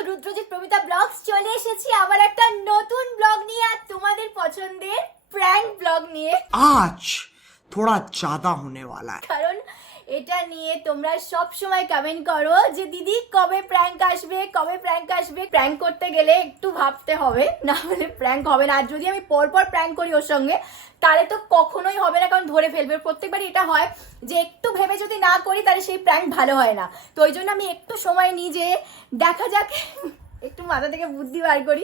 Rudrajit Promita blogs চলে এসেছি আবার একটা নতুন ব্লগ নিয়ে আর তোমাদের পছন্দের প্র্যাঙ্ক ব্লগ নিয়ে आज थोड़ा ज्यादा होने वाला है কারণ এটা নিয়ে তোমরা সব সময় কমেন্ট করো যে দিদি, কবে প্র্যাঙ্ক আসবে, কবে প্র্যাঙ্ক আসবে? প্র্যাঙ্ক করতে গেলে একটু ভাবতে হবে, না হলে প্র্যাঙ্ক হবে না। আর যদি আমি পরপর প্র্যাঙ্ক করি ওর সঙ্গে, তাহলে তো কখনোই হবে না, কারণ ধরে ফেলবে। প্রত্যেকবারই এটা হয় যে একটু ভেবে যদি না করি, তাহলে সেই প্র্যাঙ্ক ভালো হয় না। তো ওই জন্য আমি একটু সময় যে দেখা যাক একটু মাথা থেকে বুদ্ধি বার করি।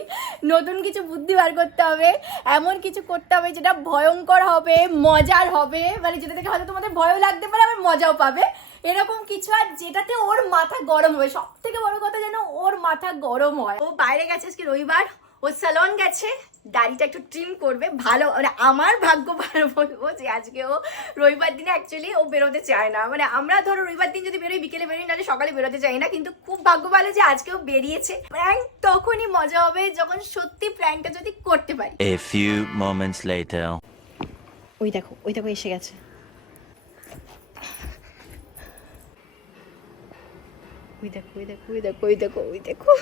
নতুন কিছু বুদ্ধি বার করতে হবে, এমন কিছু করতে হবে যেটা ভয়ঙ্কর হবে, মজার হবে মানে যেটা থেকে হয়তো তোমাদের ভয়ও লাগতে পারে, আবার মজাও পাবে। এরকম কিছু আর যেটাতে ওর মাথা গরম হবে। সব থেকে বড় কথা যেন ওর মাথা গরম হয়। ও বাইরে গেছে আজকে রবিবার, ও স্যালন গেছে। দাড়িটা একটু ট্রিম করবে ভালো মানে আমার ভাগ্য ভালো বলব যে আজকে ও রবিবার দিনে অ্যাকচুয়ালি ও বেরোতে চায় না। মানে আমরা ধরো রবিবার দিন যদি বেরোই বিকেলে বেরোই নাহলে সকালে বেরোতে চাই না কিন্তু খুব ভাগ্য ভালো যে আজকেও বেরিয়েছে। প্র্যাঙ্ক তখনই মজা হবে যখন সত্যি প্র্যাঙ্কটা যদি করতে পারি। A few moments later. ওই দেখো ওই দেখো এসে গেছে। ওই দেখো ওই দেখো ওই দেখো ওই দেখো ওই দেখো।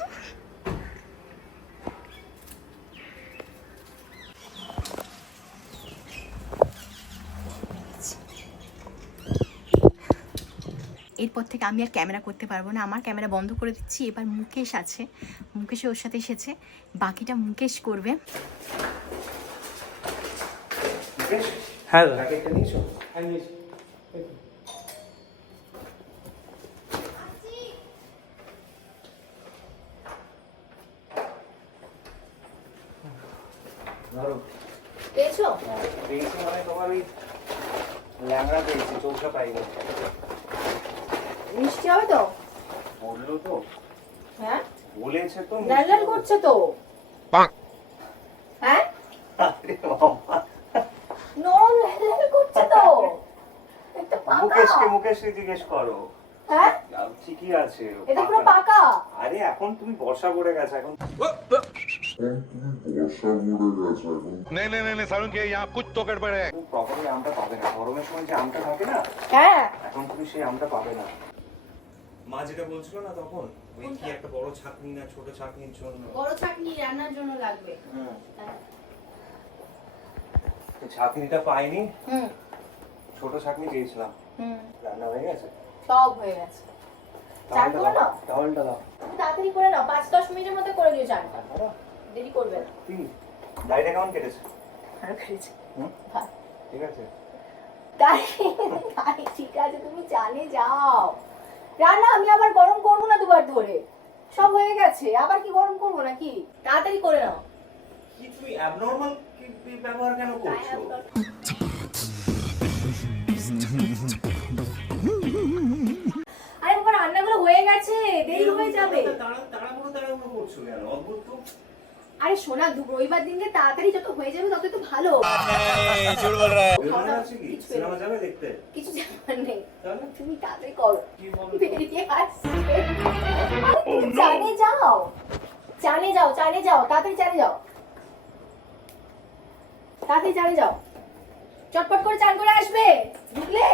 এরপর থেকে আমি আর ক্যামেরা করতে পারব না। আমার ক্যামেরা বন্ধ করে দিচ্ছি। এবার মুকেশ আছে। মুকেশ ওর সাথে এসেছে। বাকিটা মুকেশ করবে। হ্যাঁ ধরো। পেয়েছ? হ্যাঁ, পেয়েছি মানে তোমার ওই ল্যাংড়া পেয়েছি চৌকা পাইনি। মিষ্টি হবে তো বললো তো হ্যাঁ বলেছে তো লাল লাল করছে তো হ্যাঁ আরে বাবা। নরম লাল লাল করছে তো একটা পাকা মুকেশকে মুকেশকে জিজ্ঞেস করো হ্যাঁ আর ঠিকই আছে এটা পুরো পাকা আরে এখন তুমি বর্ষা পড়ে গেছে এখন नहीं नहीं नहीं नहीं सारुण के यहाँ कुछ तो गड़बड़ है তুমি প্রপারলি আমটা পাবে না গরমের সময় যে আমটা থাকে না হ্যাঁ এখন তুমি সেই আমটা পাবে না মা যেটা বলছিল না তখন ওই কি একটা বড় ছাকনি না ছোট ছাকনির জন্য? বড় চাটনি রান্নার জন্য লাগবে। তো ছাকনিটা পাইনি। হুম। ছোট ছাকনি পেয়েছিলাম। হুম। রান্না হয়ে গেছে? সব হয়ে গেছে। চান টাওয়ালটা করে দাও দাও। তাড়াতাড়ি করে নাও পাঁচ দশ মিনিটের মধ্যে করে দিও চানটা দেরি করবে না। কি? ডাইটা কেমন কেটেছে? ভালো করেছে হুম? ঠিক আছে। তাই তাই ঠিক আছে তুমি জানে যাও। রান্না আমি আবার গরম করব না দুবার ধরে? সব হয়ে গেছে আবার কি গরম করব নাকি? তাড়াতাড়ি করে নাও। কি তুমি অ্যাবনর্মাল ব্যবহার কেন করছ? আরে বাবা রান্নাগুলো হয়ে গেছে দেরি হয়ে যাবে। তাড়া- তাড়াহুড়ো তাড়াহুড়ো করছ কেন? অদ্ভুত আরে সোনা দু রবিবার দিনকে তাড়াতাড়ি যত হয়ে যাবে তত তো ভালো। কি? কিছু জানার নেই তুমি তাড়াতাড়ি করো। বেরিয়ে চানে যাও। যাও যাও। তাড়াতাড়ি চানে যাও। তাড়াতাড়ি যাও। চটপট করে চান করে আসবে। বুঝলে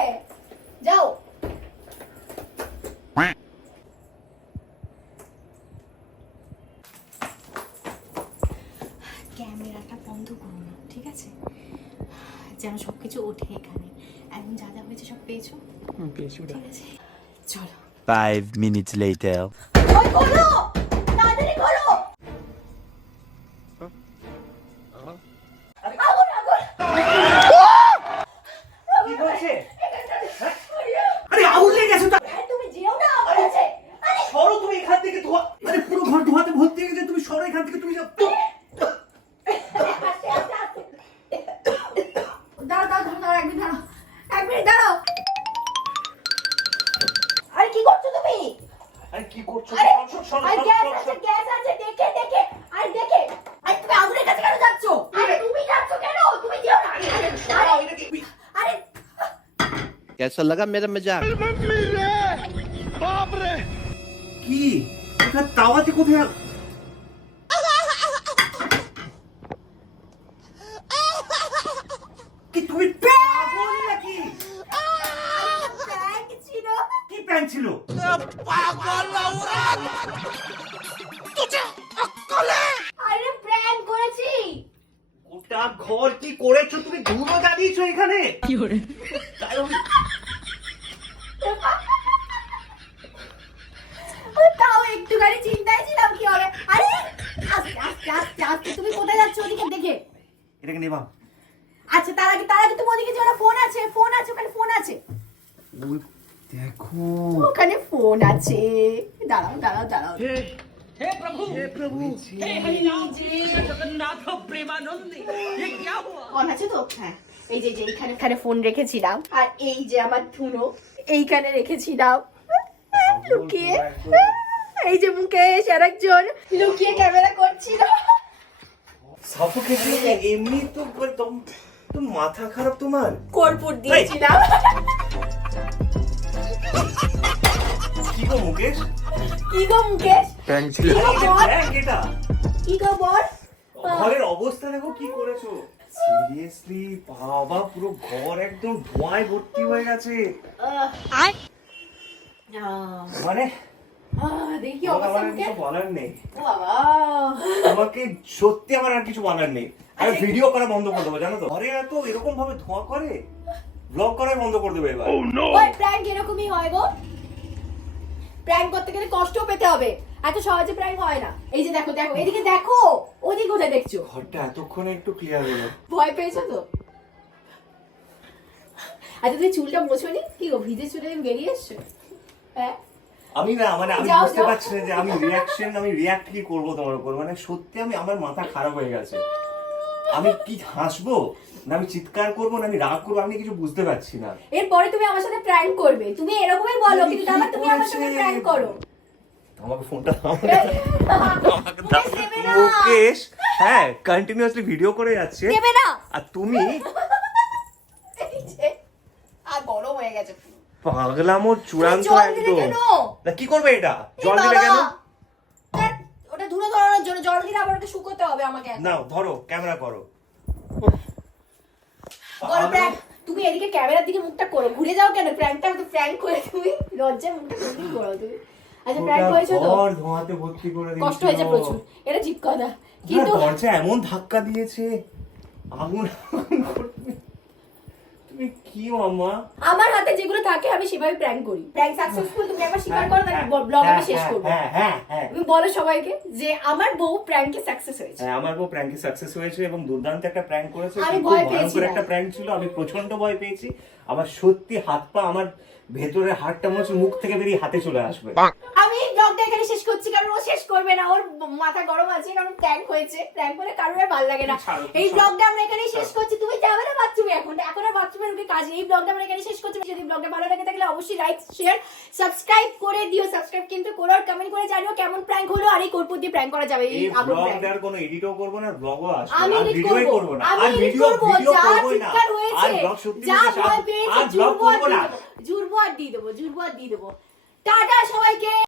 যাও ক্যামেরাটা বন্ধ করো না ঠিক আছে যেন সব কিছু ওঠে এখানে। এখন যা যা হয়েছে সব পেয়েছ? ঠিক আছে। চলো। Five minutes later. ওই তাড়াতাড়ি এক মিনিট দাঁড়াও এক মিনিট দাঁড়াও আরে কি করছো তুমি আরে কি করছো আরে সর, সর, সর, আরে সর, গ্যাস সর, আছে সর। গ্যাস আছে দেখে দেখে আরে দেখে আরে তুমি আগুনের কাছে কেন যাচ্ছ আরে তুমি যাচ্ছ কেন তুমি যেও না আরে আরে कैसा लगा मेरा मजाक কি কোথায় তাওয়াতে কোথায় ব্যাগ ছিল? কি প্যান্ট ছিল আরে প্র্যাঙ্ক করেছি। গোটা ঘর কি করেছ? তুমি ধুলো জ্বালিয়েছো এখানে? কি করে? তাও একটুখানি চিন্তায় ছিলাম কি হবে? আরে আস্তে আস্তে আস্তে আস্তে তুমি কোথায় যাচ্ছ ওদিকে দেখে? এটাকে নেবা। আচ্ছা তার আগে তার আগে তুমি ওদিকে যে ফোন আছে ফোন আছে ওখানে ফোন আছে। দেখো। ওখানে ফোন আছে। দাঁড়াও দাঁড়াও দাঁড়াও। ফোন আছে তো? হ্যাঁ। এই যে যে এইখানে এখানে ফোন রেখেছিলাম। আর এই যে আমার ধুনো এইখানে রেখেছিলাম। লুকিয়ে। এই যে মুকেশ আর একজন লুকিয়ে ক্যামেরা করছিল। সাফোকেটিং এমনি তো তো মাথা খারাপ তোমার? কর্পূর দিয়েছিলাম। গো মুকেশ? কি গো মুকেশ? প্র্যাঙ্ক ছিল। কি গো এই যে বল prank এটা। কি গো বল ঘরের অবস্থা দেখো কি করেছ। সিরিয়াসলি বাবা পুরো ঘর একদম ধোঁয়ায় ভর্তি হয়ে গেছে। আহ, মানে? দেখি আমার অবস্থা আর মুকেশ। কিছু বলার নেই। ও সত্যি আমার আর কিছু বলার নেই। আমি ভিডিও করা বন্ধ করে দেবো জানো তো? ঘরে এত এরকম ভাবে ধোঁয়া করে? ব্লগ করাই বন্ধ করে দেবো এবার। ওই প্র্যাঙ্ক এরকমই হয় গো। প্র্যাঙ্ক করতে গেলে কষ্টও পেতে হবে। এত সহজে প্র্যাঙ্ক হয় না। এই যে দেখো দেখো এদিকে দেখো ওদিকে কোথায় দেখছ? ঘরটা এতক্ষণে একটু ক্লিয়ার হলো। ভয় পেয়েছ তো? আচ্ছা তুমি চুলটা মোছোনি কি গো ভিজে চুলে বেরিয়ে এসছো? হ্যাঁ? আমি না মানে আমি বুঝতে পারছি না যে আমি রিয়াকশন আমি রিয়াক্ট কি করব তোমার উপর? মানে সত্যি আমি আমার মাথা খারাপ হয়ে গেছে। আমি কি হাসবো? না আমি চিৎকার করব না আমি রাগ করব আমি কিছু বুঝতে পারছি না। এরপরে তুমি আমার সাথে প্র্যাঙ্ক করবে। তুমি এরকমই বলো কিন্তু তারপর তুমি আমার সাথে প্র্যাঙ্ক করো। আমাকে ফোনটা মুকেশ হ্যাঁ কন্টিনিউয়াসলি ভিডিও করে যাচ্ছে। আর তুমি? এই যে, আর গরম হয়ে গেছে। পাগলামো চূড়ান্ত একদম? কি করবে এটা? জল দিলে কেন? হবে আমাকে নাও ধরো ক্যামেরা করো। বলো প্র্যাঙ্ক তুমি এদিকে ক্যামেরার দিকে মুখটা করো। ঘুরে যাও কেন? প্র্যাঙ্কটা তো প্র্যাঙ্ক করে তুমি লজ্জায় মুখটা তুমি করো? তুমি আচ্ছা প্র্যাঙ্ক হয়েছে তো? ঘর ধোঁয়াতে ভর্তি করে দিয়েছিল। কষ্ট হয়েছে প্রচুর। এটা ঠিক কথা। কিন্তু দরজা এমন ধাক্কা দিয়েছে আগুন তুমি কি মামা আমার হাতে যেগুলো থাকে আমি সেভাবে প্র্যাঙ্ক করি। প্র্যাঙ্ক সাকসেসফুল তুমি একবার স্বীকার করো তাহলে ব্লগ আমি শেষ করব। হ্যাঁ হ্যাঁ হ্যাঁ। তুমি বলো সবাইকে যে আমার বউ প্র্যাঙ্কে সাকসেস হয়েছে। হ্যাঁ, আমার বউ প্র্যাঙ্কে সাকসেস হয়েছে এবং দুর্দান্ত একটা প্র্যাঙ্ক করেছে। আমি ভয় পেয়েছিলাম। একটা প্র্যাঙ্ক ছিল আমি প্রচণ্ড ভয় পেয়েছি। আমার সত্যি হাত পা আমার ভেতরের হাড়টা মনে হচ্ছে মুখ থেকে বেরিয়ে হাতে চলে আসবে। এখানে শেষ করছি কারণ ও শেষ করবে না। ওর মাথা গরম আছে কারণ প্র্যাঙ্ক হয়েছে। প্র্যাঙ্ক করে কারোর আর ভালো লাগে না। এই ব্লগটা আমরা এখানেই শেষ করছি। তুমি যাবে না বাথরুমে এখন। এখন আর বাথরুমে ঢুকে কাজ। এই ব্লগটা আমরা এখানে শেষ করছি। যদি ব্লগটা ভালো লাগে থাকলে অবশ্যই লাইক শেয়ার সাবস্ক্রাইব করে দিও। সাবস্ক্রাইব কিন্তু করো আর কমেন্ট করে জানিও কেমন প্র্যাঙ্ক হলো আর এই কর্পূর দিয়ে প্র্যাঙ্ক করা যাবে। এই আগুন ব্লগটার কোনো এডিটও করব না ব্লগও আসবে আমি ভিডিওই করব। না। আমি ভিডিও করব। যা না। হয়েছে, আর ব্লগ সত্যি যা ভয় আর- পেয়েছে। জুড়বো আর দিয়ে দেবো। জুড়বো আর দিয়ে দেবো। টাটা সবাইকে।